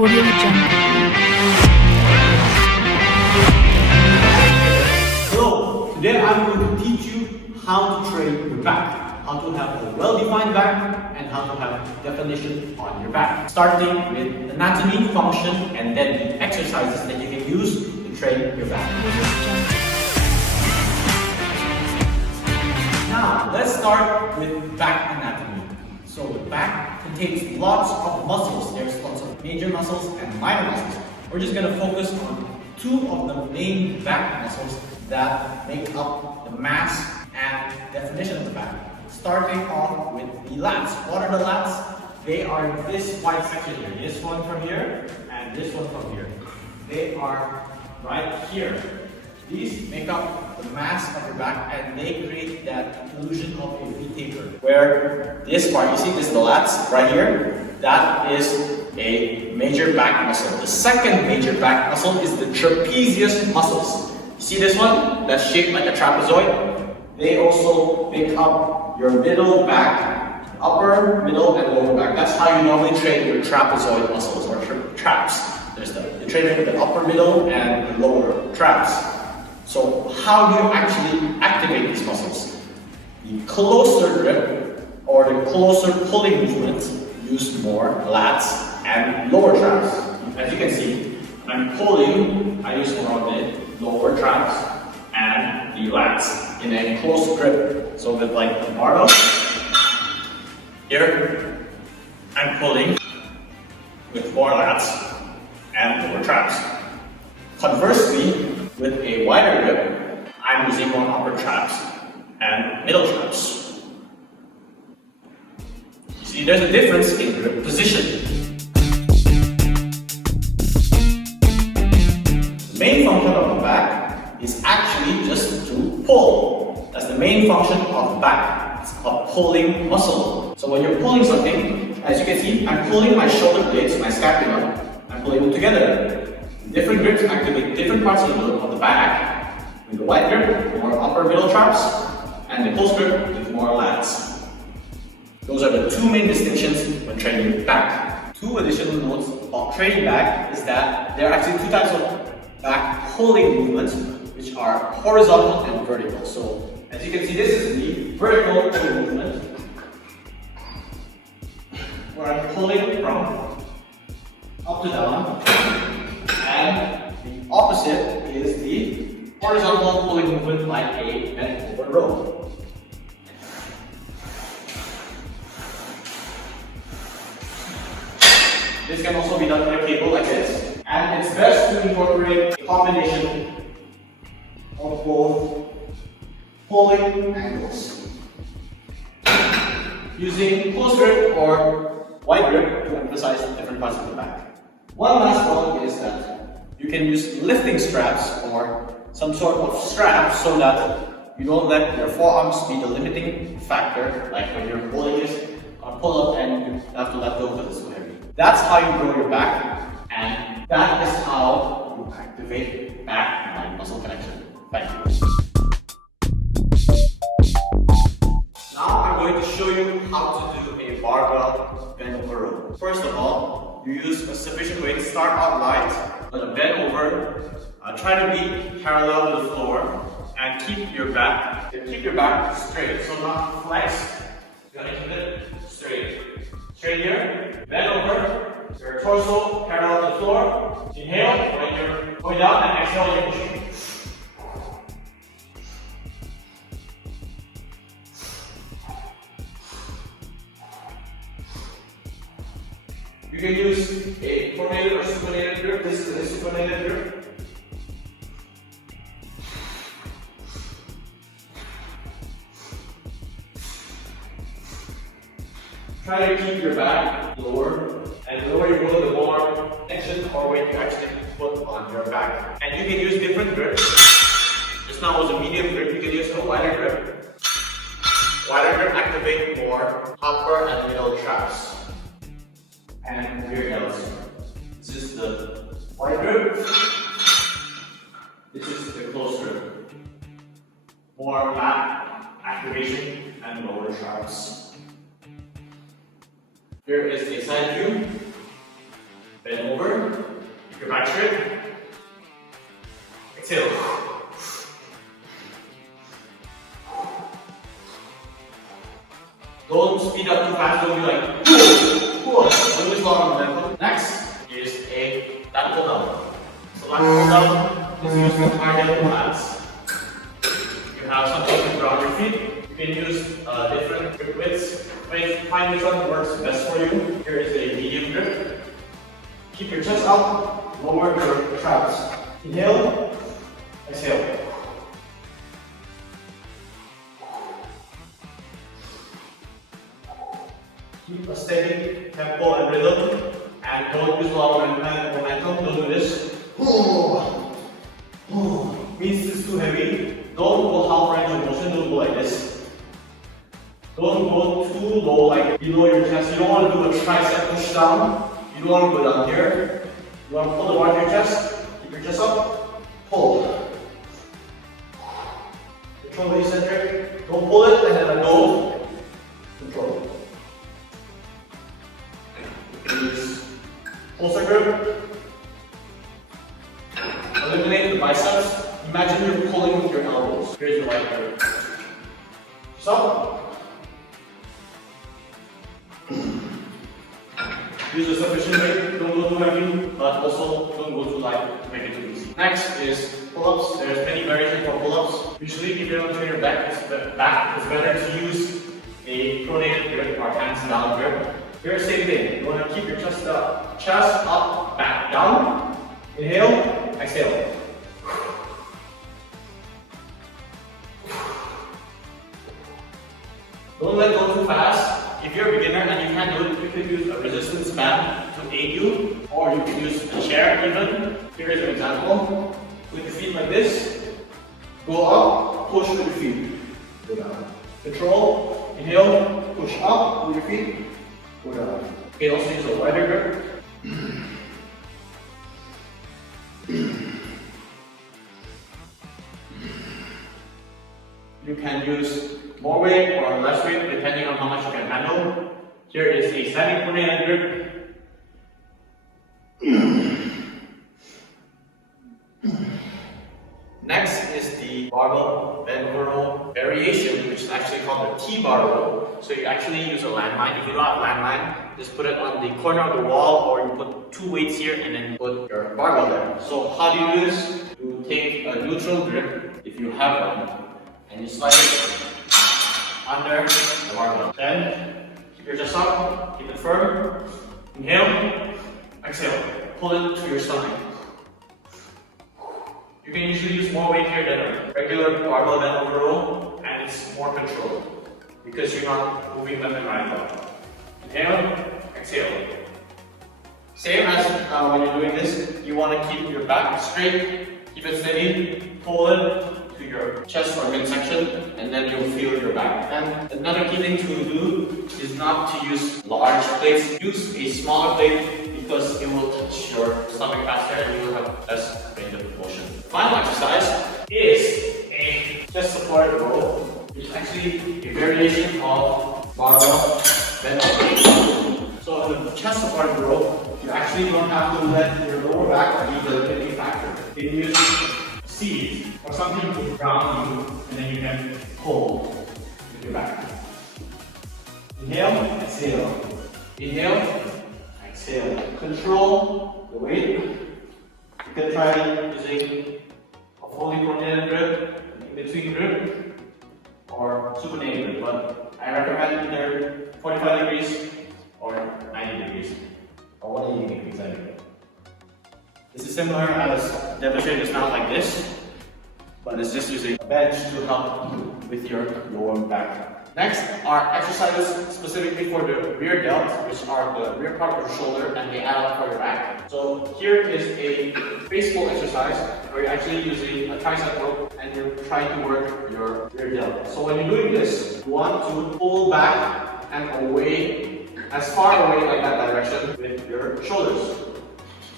Audio Jungle. Hello, today I'm going to teach you how to train your back, how to have a well-defined back, and how to have definition on your back. Starting with anatomy, function, and then the exercises that you can use to train your back. Now, let's start with back anatomy. So the back contains lots of muscles. There's lots of major muscles and minor muscles. We're just going to focus on two of the main back muscles that make up the mass and definition of the back. Starting off with the lats. What are the lats? They are this white section here. This one from here and this one from here. They are right here. These make up the mass of your back and they create that illusion of a V-taper. Where this part, you see this, the lats right here, that is a major back muscle. The second major back muscle is the trapezius muscles. You see this one? That's shaped like a trapezoid. They also make up your middle back, upper, middle, and lower back. That's how you normally train your trapezoid muscles or traps. There's the training with the upper, middle, and the lower traps. So how do you actually activate these muscles? The closer grip or the closer pulling movement use more lats and lower traps. As you can see, when I'm pulling, I use more of the lower traps and the lats in a close grip. So with like the barbell, here I'm pulling with more lats and lower traps. Conversely, with a wider grip, I'm using more upper traps and middle traps. You see, there's a difference in grip position. The main function of the back is actually just to pull. That's the main function of the back. It's a pulling muscle. So when you're pulling something, as you can see, I'm pulling my shoulder blades, my scapula, I'm pulling them together. Different grips activate different parts of the back. With the wide grip, more upper middle traps, and the close grip with more lats. Those are the two main distinctions when training back. Two additional notes about training back is that there are actually two types of back pulling movements, which are horizontal and vertical. So as you can see, this is the vertical pulling movement, where I'm pulling from up to down. And the opposite is the horizontal pulling movement like a bent over row. This can also be done with a cable like this. And it's best to incorporate a combination of both pulling angles. Using close grip or wide grip to emphasize different parts of the back. One last one is that you can use lifting straps or some sort of strap so that you don't let your forearms be the limiting factor, like when you're pulling this pull up and you have to let go because it's so heavy. That's how you grow your back, and that is how you activate back and mind muscle connection. Thank you. Now I'm going to show you how to do a barbell bend over row. First of all, you use a sufficient weight. Start out light, then bend over. Try to be parallel to the floor and keep your back straight. So not flex. You gotta keep it straight. Straight here. Bend over. Your torso parallel to the floor. Inhale when you're going down, and exhale when you're pushing. You can use a pronated or supinated grip. This is a supinated grip. Try to keep your back lower, and the lower you go, the more tension or weight you actually put on your back. And you can use different grips. Just now was a medium grip. You can use a wider grip. Wider grip activate more upper and middle traps. And here goes. This is the wide grip. This is the close grip. More back activation and lower traps. Here is a side view. Bend over. lat pull down. So lat pull down is used to target lats. You have something to ground your feet. You can use different grip widths. Find which one works best for you. Here is a medium grip. Keep your chest up, lower your traps. Inhale, exhale. Keep a steady tempo and rhythm, and don't use a lot of momentum. Don't do this. Means it's too heavy. Don't go half range of motion. Don't go like this. Don't go too low, like below your chest. You don't want to do a tricep push down. You don't want to go down here. You want to pull the bar to your chest. Keep your chest up. Pull. Control the eccentric. Don't pull it and then let go. Control. Use pulsar grip. Eliminate the biceps. Imagine you're pulling with your elbows. Here's your right grip. Stop. Use a sufficient weight. Don't go too heavy, but also don't go too light to make it too easy. Next is pull-ups. There's many variations for pull-ups. Usually, if you don't train your back, it's better to use a pronated grip or hands down grip. Here, same thing. You want to keep your chest up, back, down. Inhale, exhale. Don't let go too fast. If you're a beginner and you can't do it, you can use a resistance band to aid you, or you can use a chair even. Here is an example. With your feet like this, go up, push with your feet, go down. Control, inhale, push up with your feet, go down. You can also use a wider grip. You can use more weight or less weight depending on how much you can handle. Here is a standing pronated grip. Next is the barbell bend over row variation, which is actually called the T-bar row. So you actually use a landmine. If you don't have a landmine, just put it on the corner of the wall, or you put two weights here and then put your barbell there. So how do you do this? You take a neutral grip, if you have one, and you slide it under the barbell. Then keep your chest up, keep it firm. Inhale, exhale. Pull it to your stomach. You can usually use more weight here than a regular barbell bend over row, and it's more controlled because you're not moving left and right up. Inhale, exhale. Same as when you're doing this, you want to keep your back straight, keep it steady, pull it to your chest or midsection, and then you'll feel your back. And another key thing to do is not to use large plates. Use a smaller plate because it will touch your stomach faster and you will have less range of motion. Final exercise is a chest supported row, which is actually a variation of barbell bend over. So in the chest supported row, you actually don't have to let your lower back be the limiting factor. You can use seat or something to ground you, and then you can pull with your back. Inhale, exhale. Inhale, exhale. Control the weight. You can try using a fully pronated grip, in between grip, or supinated grip, but I recommend either 45 degrees or 90 degrees, or 180 degrees anyway. This is similar as demonstrated just now, like this, but it's just using a bench to help with your lower back. Next are exercises specifically for the rear delts, which are the rear part of your shoulder, and they add up for your back. So here is a face pull exercise where you're actually using a tricep rope and you're trying to work your rear delt. So when you're doing this, you want to pull back and away, as far away like that direction with your shoulders.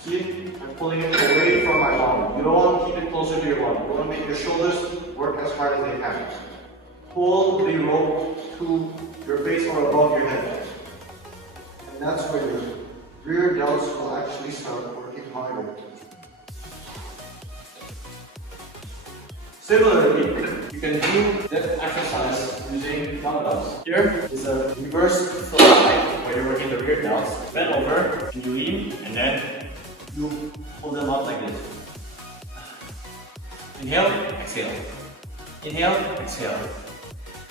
See, I'm pulling it away from my body. You don't want to keep it closer to your body. You want to make your shoulders work as hard as they can. Pull the rope to your face or above your head. And that's where your rear delts will actually start working harder. Similarly, you can do that exercise using dumbbells. Here is a reverse fly where you're working the rear delts. Bend over, and you lean, and then you hold them up like this. Inhale, exhale. Inhale, exhale.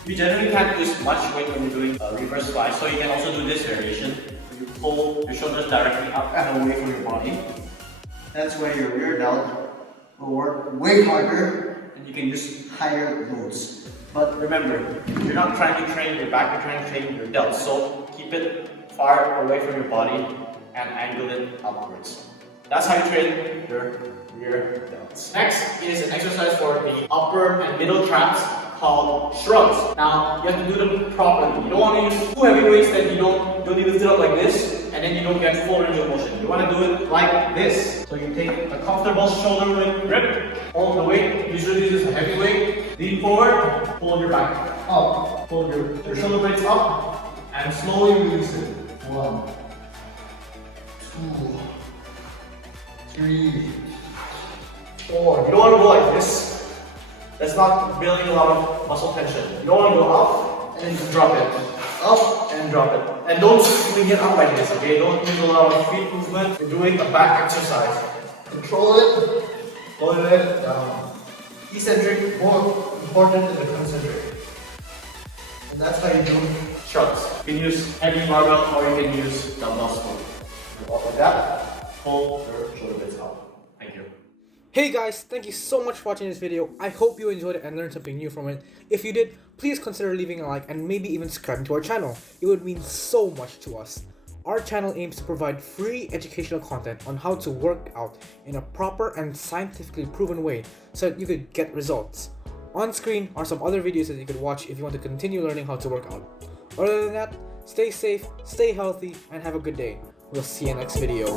You generally can't use much weight when you're doing reverse fly, so you can also do this variation. You pull your shoulders directly up and away from your body. That's where your rear delt will work way harder and you can use higher loads. But remember, you're not trying to train your back, you're trying to train your delts. So keep it far away from your body and angle it upwards. That's how you train your rear delts. Next is an exercise for the upper and middle traps called shrugs. Now, you have to do them properly. You don't want to use too heavy weights that you don't lift it up like this and then you don't get full range of motion. You want to do it like this. So you take a comfortable shoulder width grip, hold the weight. Usually this is a heavy weight. Lean forward, pull your back up. Pull your shoulder blades up and slowly release it. 1, 2, 3, 4. You don't want to go like this. That's not building a lot of muscle tension. You don't want to go up and then just drop it. Up and drop it. And don't swing it up like this, okay? Don't use a lot of feet movement. You're doing a back exercise. Control it, lower it down. Eccentric, more important than the concentric. And that's how you do shrugs. You can use heavy barbell or you can use dumbbells. Like that, pull your shoulder blades out. Thank you. Hey guys, thank you so much for watching this video. I hope you enjoyed it and learned something new from it. If you did, please consider leaving a like and maybe even subscribing to our channel. It would mean so much to us. Our channel aims to provide free educational content on how to work out in a proper and scientifically proven way so that you could get results. On screen are some other videos that you could watch if you want to continue learning how to work out. Other than that, stay safe, stay healthy, and have a good day. We'll see you next video.